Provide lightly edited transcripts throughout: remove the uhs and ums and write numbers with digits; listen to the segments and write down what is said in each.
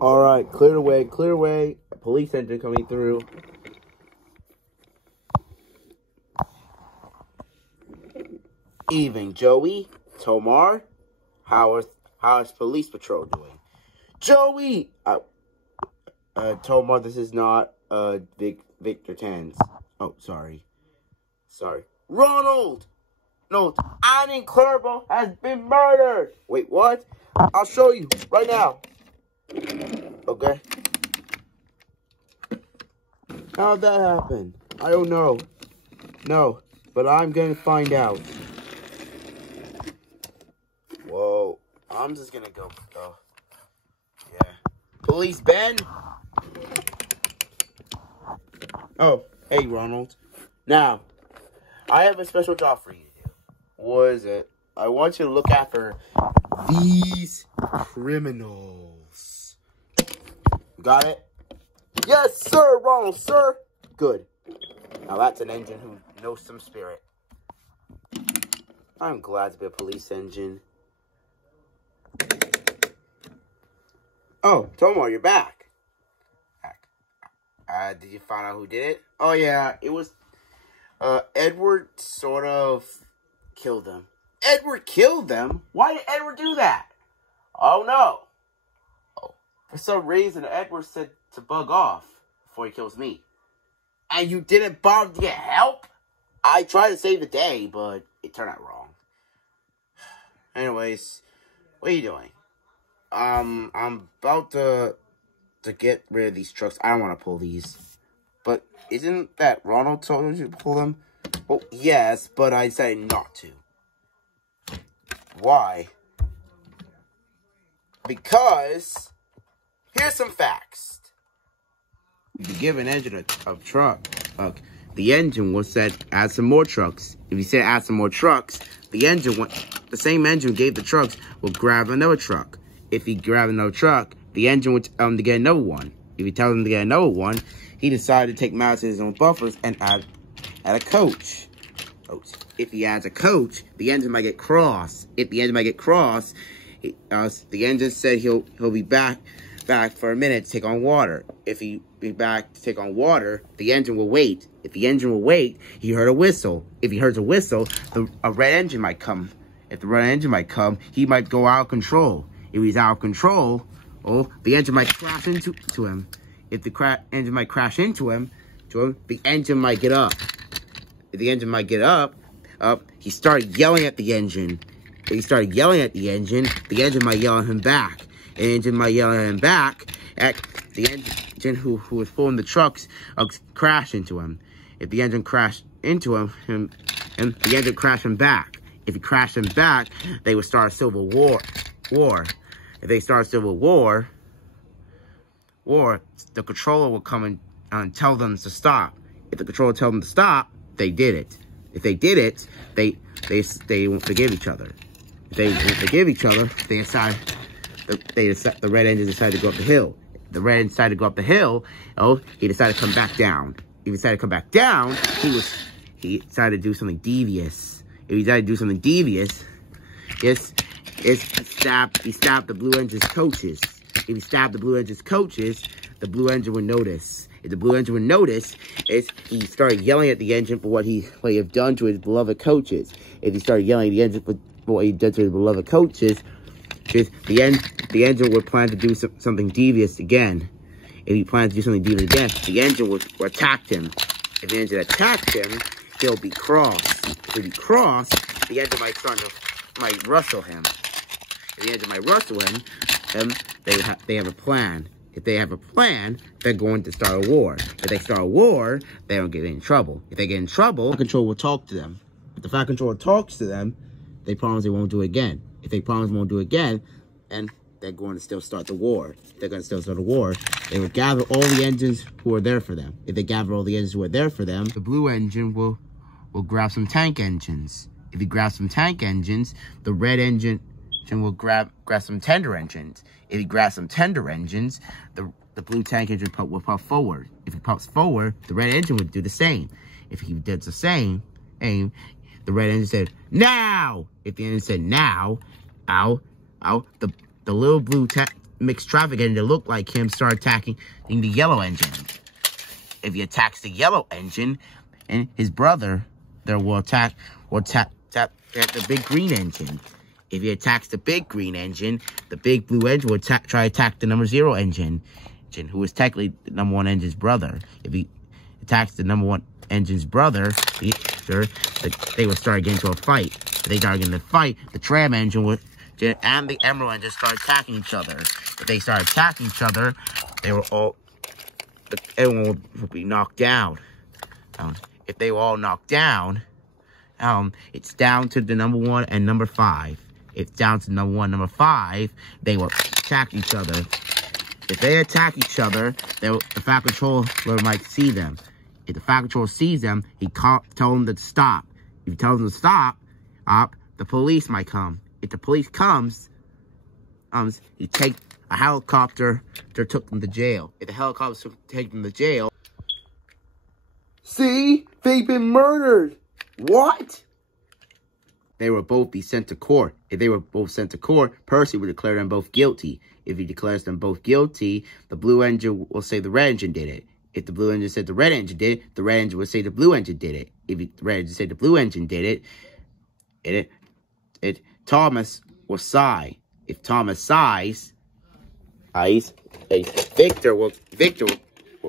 Alright, clear the way, clear the way. A police engine coming through. Evening, Joey. Tomar. How is police patrol doing? Joey! Tomar, this is not, Victor Tans. Oh, sorry. Ronald! No, Annie Clerbo has been murdered! Wait, what? I'll show you, right now. Okay. How'd that happen? I don't know. No, but I'm gonna find out. Whoa. I'm just gonna go. Yeah. Police Ben? Oh, hey, Ronald. Now, I have a special job for you to do. What is it? I want you to look after these criminals. Got it? Yes, sir, Ronald, sir. Good. Now, that's an engine who knows some spirit. I'm glad to be a police engine. Oh, Tomar, you're back. Did you find out who did it? Oh, yeah, it was, Edward sort of killed them. Edward killed them? Why did Edward do that? Oh, no. Oh, for some reason, Edward said to bug off before he kills me. And you didn't bother to get help? I tried to save the day, but it turned out wrong. Anyways, what are you doing? I'm about to get rid of these trucks. I don't want to pull these. But isn't that Ronald told you to pull them? Well, yes, but I decided not to. Why? Because here's some facts. If you give an engine a truck, the engine will said add some more trucks. If you said add some more trucks, the same engine gave the trucks will grab another truck. If he grabbed another truck, the engine would tell him to get another one. If he tells him to get another one, he decided to take matters to his own buffers and add a coach. If he adds a coach, the engine might get cross. If the engine might get cross, the engine said he'll be back for a minute to take on water. If he be back to take on water, the engine will wait. If the engine will wait, he heard a whistle. If he hears a whistle, a red engine might come. If the red engine might come, he might go out of control. If he's out of control, the engine might crash into him. If the engine might crash into him, the engine might get up. If the engine might get up, he started yelling at the engine. If he started yelling at the engine might yell at him back. The engine might yell at him back. The engine who was pulling the trucks crash into him. If the engine crashed into him, the engine crashed him back. If he crashed him back, they would start a civil war. If they start a civil war, the controller will come and tell them to stop. If the controller tells them to stop, they did it. If they did it, they won't forgive each other. If they won't forgive each other, the red engine decided to go up the hill. If the red engine decided to go up the hill, he decided to come back down. If he decided to come back down, he decided to do something devious. If he decided to do something devious, he stabbed the blue engine's coaches. If he stabbed the blue engine's coaches, the blue engine would notice. If the blue engine would notice, he started yelling at the engine for what he had done to his beloved coaches. If he started yelling at the engine for what he did to his beloved coaches, the engine would plan to do something devious again. If he plans to do something devious again, the engine will attack him. If the engine attacked him, he'll be cross. If he'll be cross, the engine might rustle him. If the engine might rustle him, they have a plan. If they have a plan, they're going to start a war. If they start a war, they don't get in trouble. If they get in trouble, the control will talk to them. If the fire controller talks to them, they promise they won't do it again. If they promise they won't do it again, then they're going to still start the war. If they're going to still start a war, they will gather all the engines who are there for them. If they gather all the engines who are there for them, the blue engine will grab some tank engines. If he grabs some tank engines, the red engine will grab some tender engines. If he grabs some tender engines, the blue tank engine will puff forward. If he puffs forward, the red engine would do the same. If he did the same, the red engine said, now! If the engine said, now, the little blue mixed traffic engine that looked like him start attacking the yellow engine. If he attacks the yellow engine, and his brother there will tap the big green engine. If he attacks the big green engine, the big blue engine will try to attack the number 0 engine, who is technically the number 1 engine's brother. If he attacks the number 1 engine's brother, they will start getting into a fight. If they start getting into a fight, the tram engine and the emerald engine start attacking each other. If they start attacking each other, everyone will be knocked down. If they were all knocked down, it's down to the number 1 and number 5. If it's down to number 1, number 5, they will attack each other. If they attack each other, the Fat Controller might see them. If the Fat Controller sees them, he tell them to stop. If he tells them to stop, the police might come. If the police comes, he take a helicopter to took them to jail. If the helicopter take them to jail, see, they've been murdered. What? They will both be sent to court. If they were both sent to court, Percy would declare them both guilty. If he declares them both guilty, the blue engine will say the red engine did it. If the blue engine said the red engine did it, the red engine will say the blue engine did it. If the red engine said the blue engine did it, Thomas will sigh. If Thomas sighs, Victor will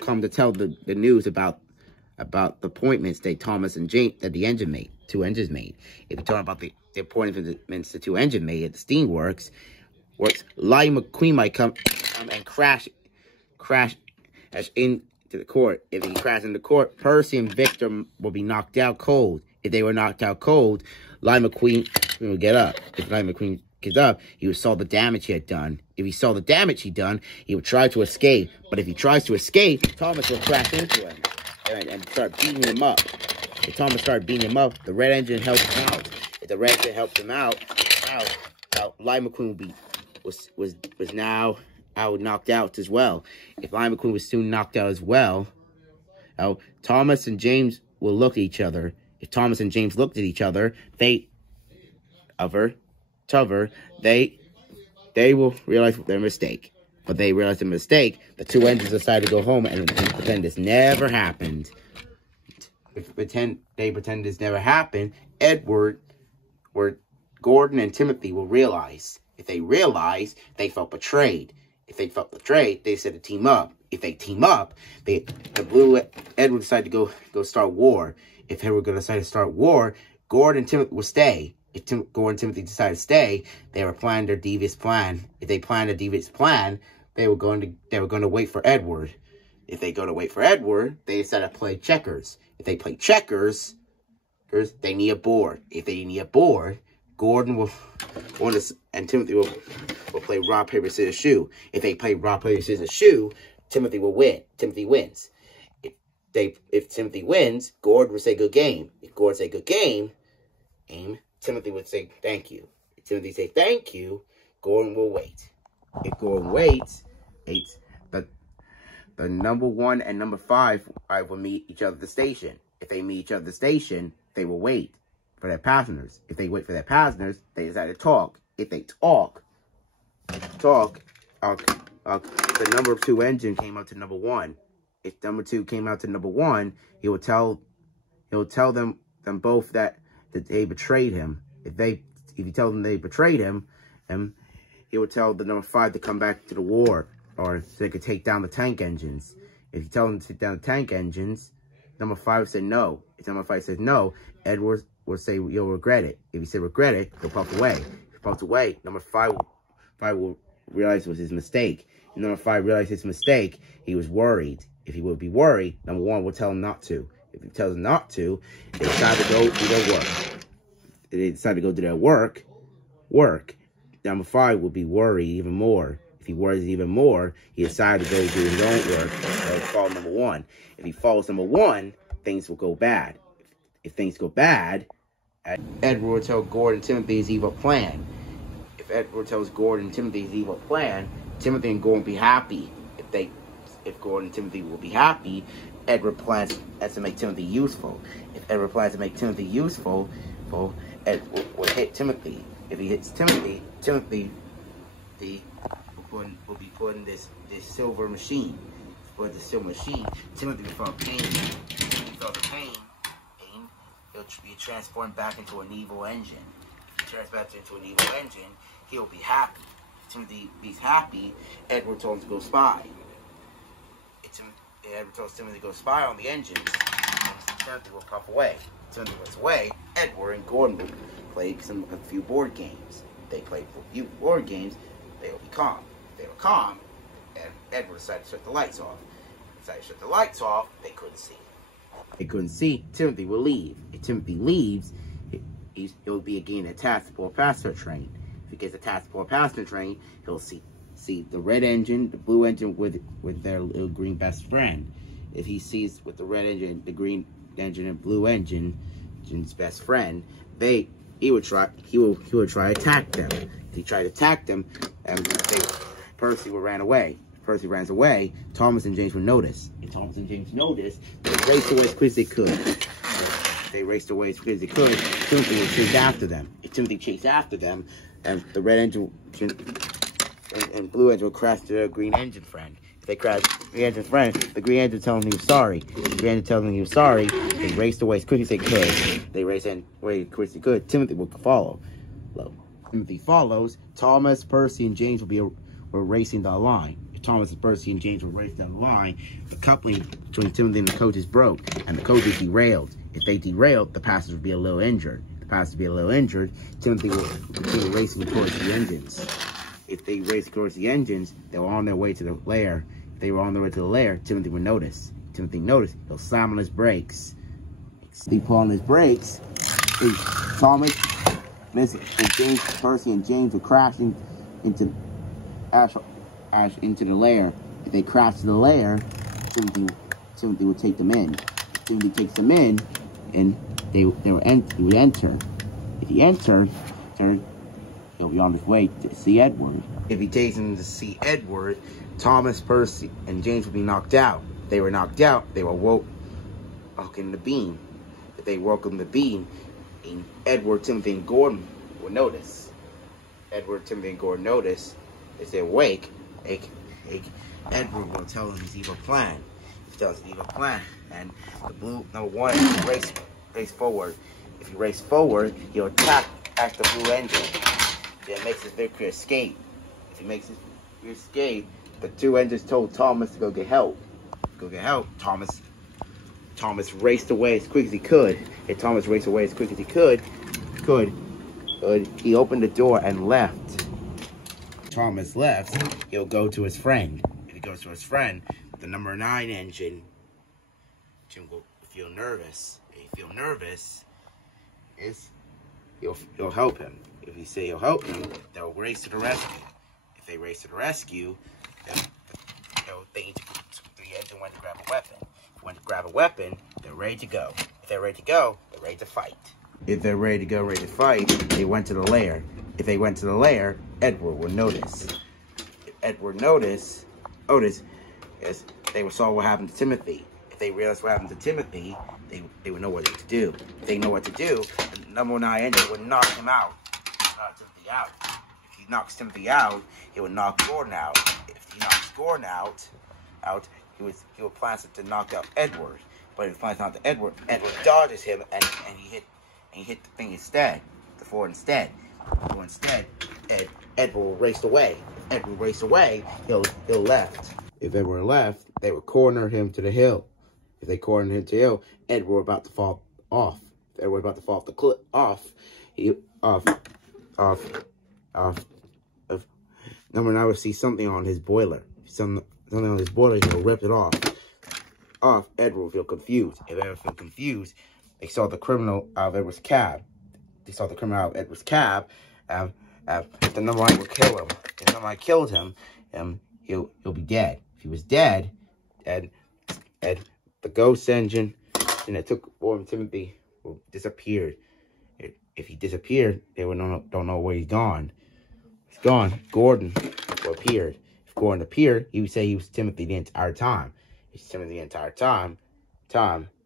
come to tell the news about the appointments that Thomas and James, that the engine made, 2 engines made. If you talk about the appointments the 2 engine made at the Steamworks, Lightning McQueen might come and crash into the court. If he crashes into court, Percy and Victor will be knocked out cold. If they were knocked out cold, Lightning McQueen will get up. If Lightning McQueen gets up, he would saw the damage he had done. If he saw the damage he'd done, he would try to escape. But if he tries to escape, Thomas will crash into him and start beating him up. If Thomas started beating him up, the red engine helped him out. If the red engine helped him out, Lightning McQueen was now knocked out as well. If Lightning McQueen was soon knocked out as well, Thomas and James will look at each other. If Thomas and James looked at each other, they will realize their mistake. But they realize their mistake. The 2 engines decide to go home and pretend this never happened. They pretend this never happened, Edward, Gordon, and Timothy will realize. If they realize, they felt betrayed. If they felt betrayed, they said to team up. If they team up, Edward decided to go start war. If Edward decided to start war, Gordon and Timothy will stay. If Gordon and Timothy decided to stay, they were planning their devious plan. If they planned a devious plan, they were going to wait for Edward. If they go to wait for Edward, they decided to play checkers. If they play checkers, they need a board. If they need a board, Gordon and Timothy will play rock, paper, scissors, shoe. If they play rock, paper, scissors, shoe, Timothy will win. Timothy wins. If Timothy wins, Gordon will say good game. If Gordon say good game, Timothy would say thank you. If Timothy say thank you, Gordon will wait. If Gordon waits, the number 1 and number 5 will meet each other at the station. If they meet each other at the station, they will wait for their passengers. If they wait for their passengers, they decide to talk. If they talk, the number 2 engine came out to number 1. If number 2 came out to number 1, he'll tell them both that they betrayed him. If he tells them they betrayed him, he will tell the number 5 to come back to the war, or so they could take down the tank engines. If he tells them to take down the tank engines, number 5 will say no. If number 5 says no, Edward will say you'll regret it. If he said regret it, he'll puff away. If he puffs away, number 5 will realize it was his mistake. If number 5 realized his mistake, he was worried. If he would be worried, number 1 will tell him not to. If he tells them not to, they decide to go do their work. If they decide to go do their work, number 5 will be worried even more. If he worries even more, he decides to go do his own work and follow number 1. If he follows number 1, things will go bad. If things go bad, Edward will tell Gordon and Timothy's evil plan. If Edward tells Gordon and Timothy's evil plan, Timothy and Gordon will be happy. If Gordon and Timothy will be happy, Edward plans to make Timothy useful. If Edward plans to make Timothy useful, Edward will hit Timothy. If he hits Timothy put in this silver machine. Put the silver machine. Timothy will feel pain. When he felt the pain, he'll be transformed back into an evil engine. If he turns back into an evil engine, he'll be happy. Timothy be happy. Edward told him to go spy. Edward told Timothy to go spy on the engines, and Timothy will puff away. Timothy was away. Edward and Gordon will play a few board games. They played a few board games. They will be calm. If they were calm, Edward decided to shut the lights off. Decided to shut the lights off. They couldn't see. They couldn't see. Timothy will leave. If Timothy leaves, he'll be again attached to a passenger train. If he gets attached to a passenger train, he'll see the red engine, the blue engine with their little green best friend. If he sees with the red engine, the green engine and blue engine's best friend, he will try to attack them. If he tried to attack them, Percy will run away. If Percy runs away, Thomas and James will notice. If Thomas and James notice, they raced away as quick as they could. If they raced away as quick as they could, Timothy will chase after them. If Timothy chased after them, the red engine and blue engine will crash to their green engine friend. If they crash the green engine friend, the green engine tells him he was sorry. The green engine tells him he was sorry. They raced away as quick as they could. They raced away as quick as they could. Timothy will follow. Timothy follows. Thomas, Percy, and James were racing down the line. If Thomas, Percy, and James were racing down the line, the coupling between Timothy and the coaches broke, and the coaches derailed. If they derailed, the passengers would be a little injured. If the passengers would be a little injured, Timothy will continue racing towards the engines. If they raced towards the engines, they were on their way to the lair. If they were on their way to the lair, Timothy would notice. If Timothy noticed, he'll slam on his brakes. If he put on his brakes, Thomas, and James, Percy, and James will crash into the lair. If they crash to the lair, Timothy will take them in. If Timothy takes them in, and he would enter. If he enters, he'll be on his way to see Edward. If he takes him to see Edward, Thomas, Percy, and James will be knocked out. If they were knocked out, they will woke in the beam. If they woke in the beam, Edward, Timothy, and Gordon will notice. Edward, Timothy, and Gordon notice. As they awake, Edward will tell them his evil plan. He tells his evil plan, and the blue number one race forward. If he race forward, he'll attack the blue engine. That makes his victory escape. If he makes his escape, the two engines told Thomas to go get help. Thomas raced away as quick as he could. If Thomas raced away as quick as he could, he opened the door and left. Thomas left, he'll go to his friend. If he goes to his friend, the number 9 engine, Jim will feel nervous. If he feel nervous, he'll help him. If you say he'll help him, they'll race to the rescue. If they race to the rescue, the engine went to grab a weapon. If they went to grab a weapon, they're ready to go. If they're ready to go, they're ready to fight. If they're ready to go, ready to fight, they went to the lair. If they went to the lair, Edward will notice. If Edward notice, they saw what happened to Timothy. If they realized what happened to Timothy, they would know what to do. If they know what to do, the number 9 engine would knock him out. Knock Timothy out. If he knocks Timothy out, he would knock Gordon out. If he knocks Gordon out, he would plan to knock out Edward. But if he plans to knock out Edward dodges him and he hit the thing instead, the floor instead. So instead, Edward will race away. If Edward raced away, he'll left. If Edward left, they would corner him to the hill. If they cornered him to the hill, Edward about to fall off. If Edward about to fall off the cliff, number 9 would see something on his boiler. Something on his boiler, he'll rip it off. Edward will feel confused. If Edward feel confused, they saw the criminal out of Edward's cab. If the number 9 will kill him. If the number 9 killed him, he'll be dead. If he was dead, and the ghost engine that took Gordon Timothy will disappear. If he disappeared, they would don't know where he's gone. He's gone. Gordon will appear. If Gordon appeared, he would say he was Timothy the entire time. He's Timothy the entire time.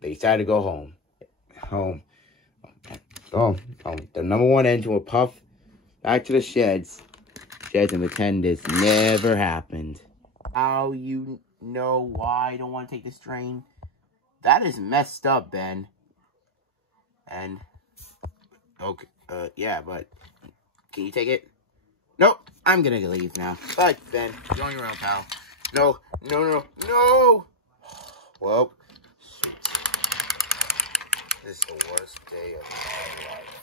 They decided to go home. The number 1 engine will puff back to the sheds. Just pretend this never happened. How you know why I don't want to take this train? That is messed up, Ben. And, okay, yeah, but, can you take it? Nope, I'm gonna leave now. Bye, Ben. You're on your own, pal. No. Well, this is the worst day of my life.